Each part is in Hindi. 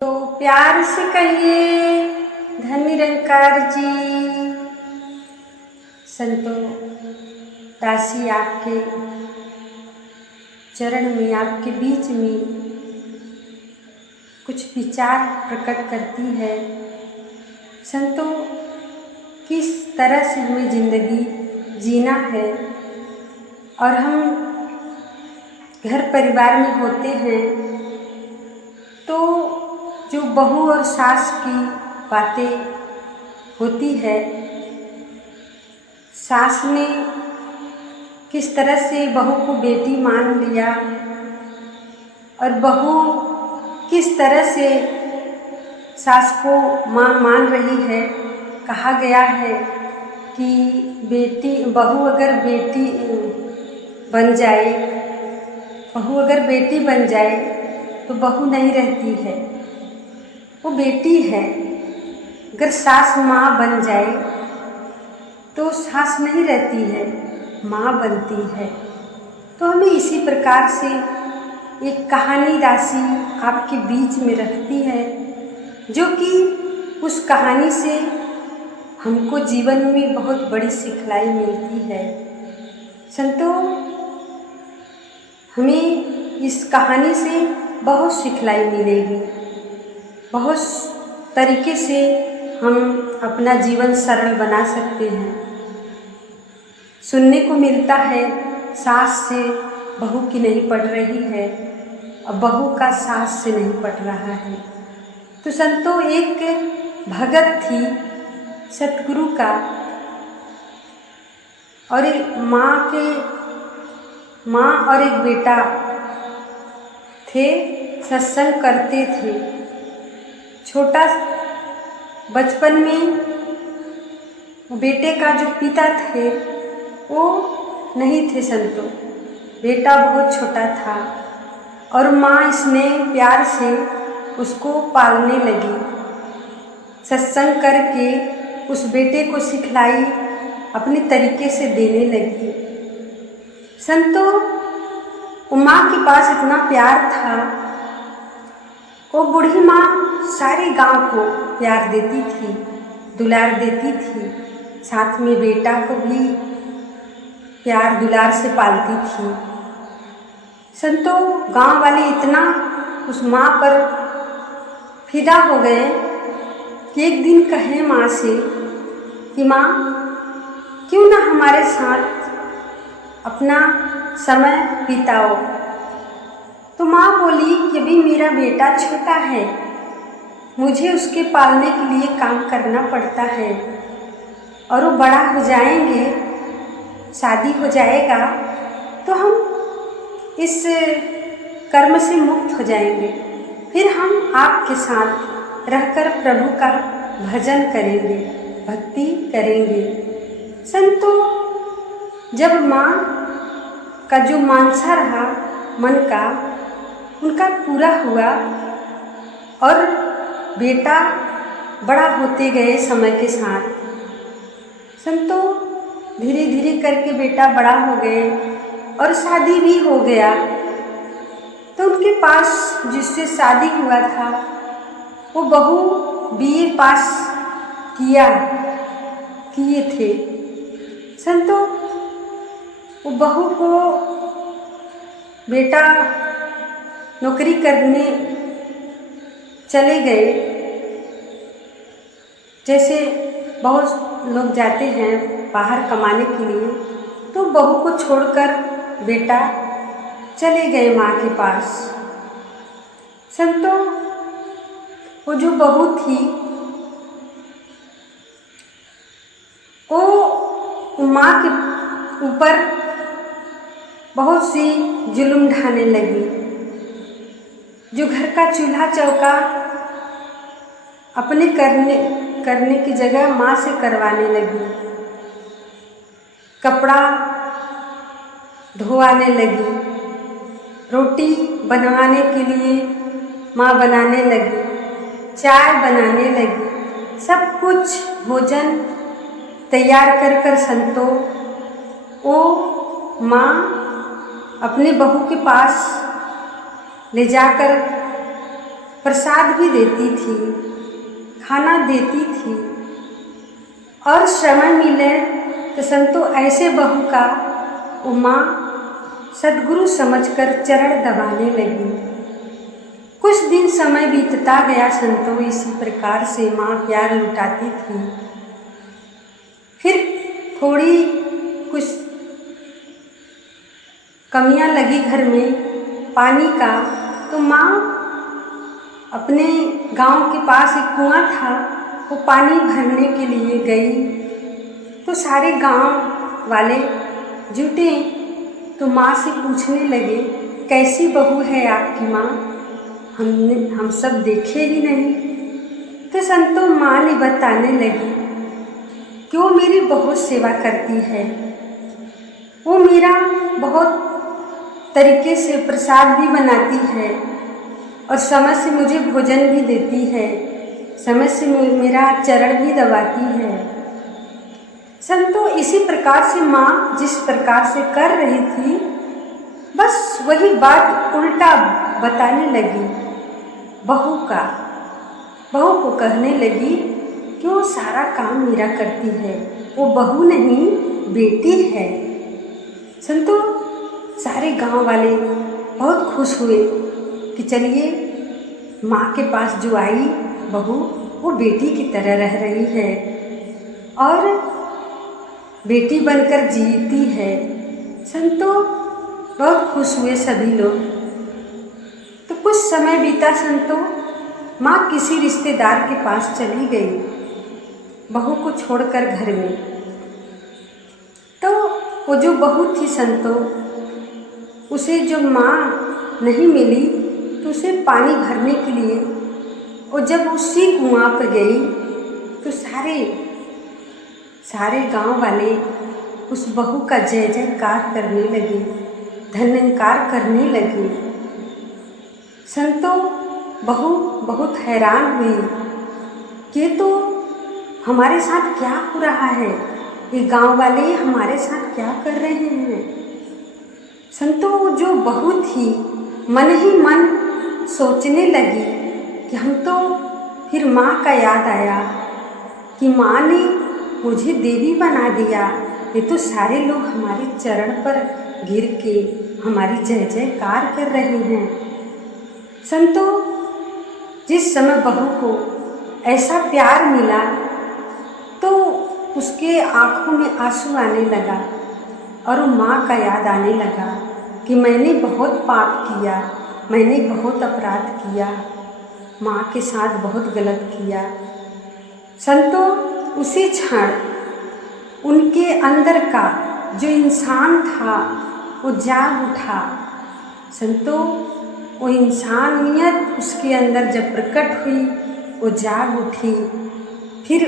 तो प्यार से कहिए धन निरंकार जी। संतो दासी आपके चरण में, आपके बीच में कुछ विचार प्रकट करती है। संतो किस तरह से हमें जिंदगी जीना है, और हम घर परिवार में होते हैं तो जो बहू और सास की बातें होती है, सास ने किस तरह से बहू को बेटी मान लिया और बहू किस तरह से सास को माँ मान रही है। कहा गया है कि बहू अगर बेटी बन जाए तो बहू नहीं रहती है, वो बेटी है। अगर सास माँ बन जाए तो सास नहीं रहती है, माँ बनती है। तो हमें इसी प्रकार से एक कहानी दासी आपके बीच में रखती है, जो कि उस कहानी से हमको जीवन में बहुत बड़ी सिखलाई मिलती है। संतो हमें इस कहानी से बहुत सिखलाई मिलेगी, बहुत तरीके से हम अपना जीवन सरल बना सकते हैं। सुनने को मिलता है सास से बहू की नहीं पट रही है और बहू का सास से नहीं पट रहा है। तो संतो एक भगत थी सतगुरु का, और एक माँ और एक बेटा थे, सत्संग करते थे। छोटा बचपन में बेटे का जो पिता थे वो नहीं थे संतो, बेटा बहुत छोटा था और माँ स्नेह प्यार से उसको पालने लगी। सत्संग करके उस बेटे को सिखलाई, अपने तरीके से देने लगी। संतो माँ के पास इतना प्यार था, वो बूढ़ी माँ सारे गांव को प्यार देती थी, दुलार देती थी, साथ में बेटा को भी प्यार दुलार से पालती थी। संतो गांव वाले इतना उस माँ पर फिदा हो गए कि एक दिन कहे माँ से कि माँ क्यों ना हमारे साथ अपना समय बिताओ। तो माँ बोली कि अभी मेरा बेटा छोटा है, मुझे उसके पालने के लिए काम करना पड़ता है, और वो बड़ा हो जाएंगे, शादी हो जाएगा तो हम इस कर्म से मुक्त हो जाएंगे, फिर हम आपके साथ रहकर प्रभु का भजन करेंगे, भक्ति करेंगे। संतो जब माँ का जो मानसा रहा मन का, उनका पूरा हुआ और बेटा बड़ा होते गए समय के साथ। संतो धीरे धीरे करके बेटा बड़ा हो गए और शादी भी हो गया। तो उनके पास जिससे शादी हुआ था वो बहू बीए पास किए थे। संतो वो बहू को बेटा नौकरी करने चले गए, जैसे बहुत लोग जाते हैं बाहर कमाने के लिए, तो बहू को छोड़कर बेटा चले गए माँ के पास। संतो वो जो बहू थी वो माँ के ऊपर बहुत सी जुल्म ढाने लगी। जो घर का चूल्हा चौका अपने करने की जगह माँ से करवाने लगी, कपड़ा धोवाने लगी, रोटी बनवाने के लिए माँ बनाने लगी, चाय बनाने लगी, सब कुछ भोजन तैयार कर संतो वो माँ अपने बहू के पास ले जाकर प्रसाद भी देती थी, खाना देती थी, और समय मिले तो संतो ऐसे बहू का वो माँ सद्गुरु समझकर चरण दबाने लगी। कुछ दिन समय बीतता गया संतो, इसी प्रकार से माँ प्यार लुटाती थी। फिर थोड़ी कुछ कमियां लगी घर में पानी का, तो माँ अपने गांव के पास एक कुआं था, वो पानी भरने के लिए गई। तो सारे गांव वाले जुटे तो माँ से पूछने लगे, कैसी बहू है आपकी माँ, हम सब देखे ही नहीं। तो संतो माँ ने बताने लगी कि वो मेरी बहुत सेवा करती है, वो मेरा बहुत तरीके से प्रसाद भी बनाती है और समय से मुझे भोजन भी देती है, समय से मेरा चरण भी दबाती है। संतो इसी प्रकार से माँ जिस प्रकार से कर रही थी, बस वही बात उल्टा बताने लगी बहू को कहने लगी कि वो सारा काम मेरा करती है, वो बहू नहीं बेटी है। संतो सारे गांव वाले बहुत खुश हुए कि चलिए माँ के पास जो आई बहू वो बेटी की तरह रह रही है और बेटी बनकर जीती है। संतो बहुत खुश हुए सभी लोग। तो कुछ समय बीता संतो, माँ किसी रिश्तेदार के पास चली गई बहू को छोड़कर घर में। तो वो जो बहू थी संतो, उसे जब माँ नहीं मिली तो उसे पानी भरने के लिए वो जब उसी कुआं पर गई तो सारे गांव वाले उस बहू का जय जयकार करने लगे, धन्यकार करने लगे। संतो बहू बहुत हैरान हुई कि तो हमारे साथ क्या हो रहा है, ये गांव वाले हमारे साथ क्या कर रहे हैं। संतो जो बहू थी मन ही मन सोचने लगी कि हम तो फिर माँ का याद आया कि माँ ने मुझे देवी बना दिया, ये तो सारे लोग हमारे चरण पर गिर के हमारी जय जयकार कर रहे हैं। संतो जिस समय बहू को ऐसा प्यार मिला तो उसके आँखों में आंसू आने लगा और वो माँ का याद आने लगा कि मैंने बहुत पाप किया, मैंने बहुत अपराध किया, माँ के साथ बहुत गलत किया। संतो उसी क्षण उनके अंदर का जो इंसान था वो जाग उठा। संतो वो इंसानियत उसके अंदर जब प्रकट हुई, वो जाग उठी। फिर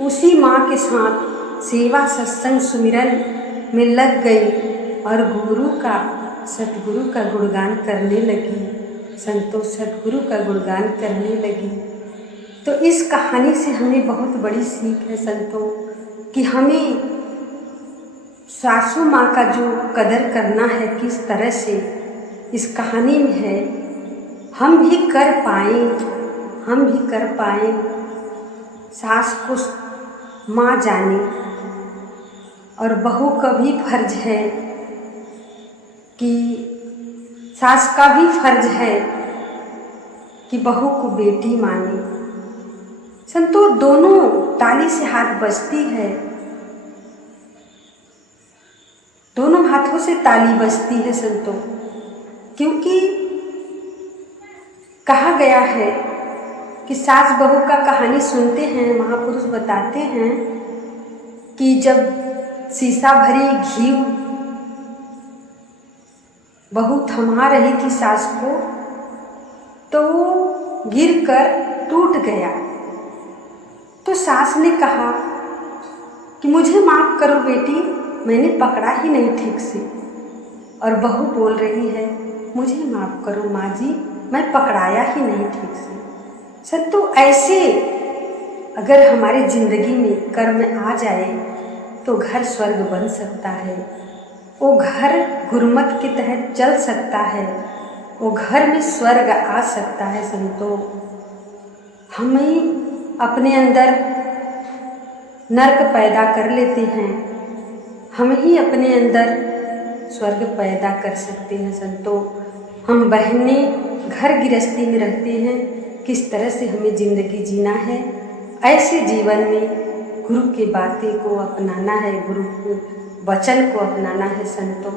उसी माँ के साथ सेवा सत्संग सुमिरन में लग गई और सतगुरु का गुणगान करने लगी। संतो सतगुरु का गुणगान करने लगी। तो इस कहानी से हमें बहुत बड़ी सीख है संतो कि हमें सासू माँ का जो कदर करना है किस तरह से इस कहानी में है। हम भी कर पाएं। सास को माँ जाने और बहू का भी फर्ज है कि सास का भी फर्ज है कि बहू को बेटी माने। संतो दोनों ताली से हाथ बजती है, दोनों हाथों से ताली बजती है संतो, क्योंकि कहा गया है कि सास बहू का कहानी सुनते हैं, महापुरुष बताते हैं कि जब शीशा भरी घी बहू थमा रही थी सास को तो वो गिरकर टूट गया। तो सास ने कहा कि मुझे माफ़ करो बेटी, मैंने पकड़ा ही नहीं ठीक से। और बहू बोल रही है मुझे माफ़ करो माँ जी, मैं पकड़ाया ही नहीं ठीक से। संतो ऐसे अगर हमारी ज़िंदगी में कर्म आ जाए तो घर स्वर्ग बन सकता है, वो घर गुरमत के तहत चल सकता है। वो घर में स्वर्ग आ सकता है संतों। हम ही अपने अंदर नरक पैदा कर लेते हैं, हम ही अपने अंदर स्वर्ग पैदा कर सकते हैं संतों। हम बहनें घर गृहस्थी में रहते हैं, किस तरह से हमें ज़िंदगी जीना है, ऐसे जीवन में गुरु की बातें को अपनाना है, गुरु के वचन को अपनाना है संतों।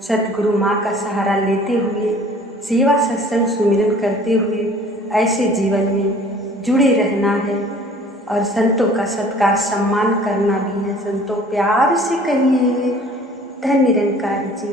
सतगुरु माँ का सहारा लेते हुए, सेवा सत्संग सुमिरन करते हुए ऐसे जीवन में जुड़े रहना है और संतों का सत्कार सम्मान करना भी है संतों। प्यार से कहिए धन्य निरंकार जी।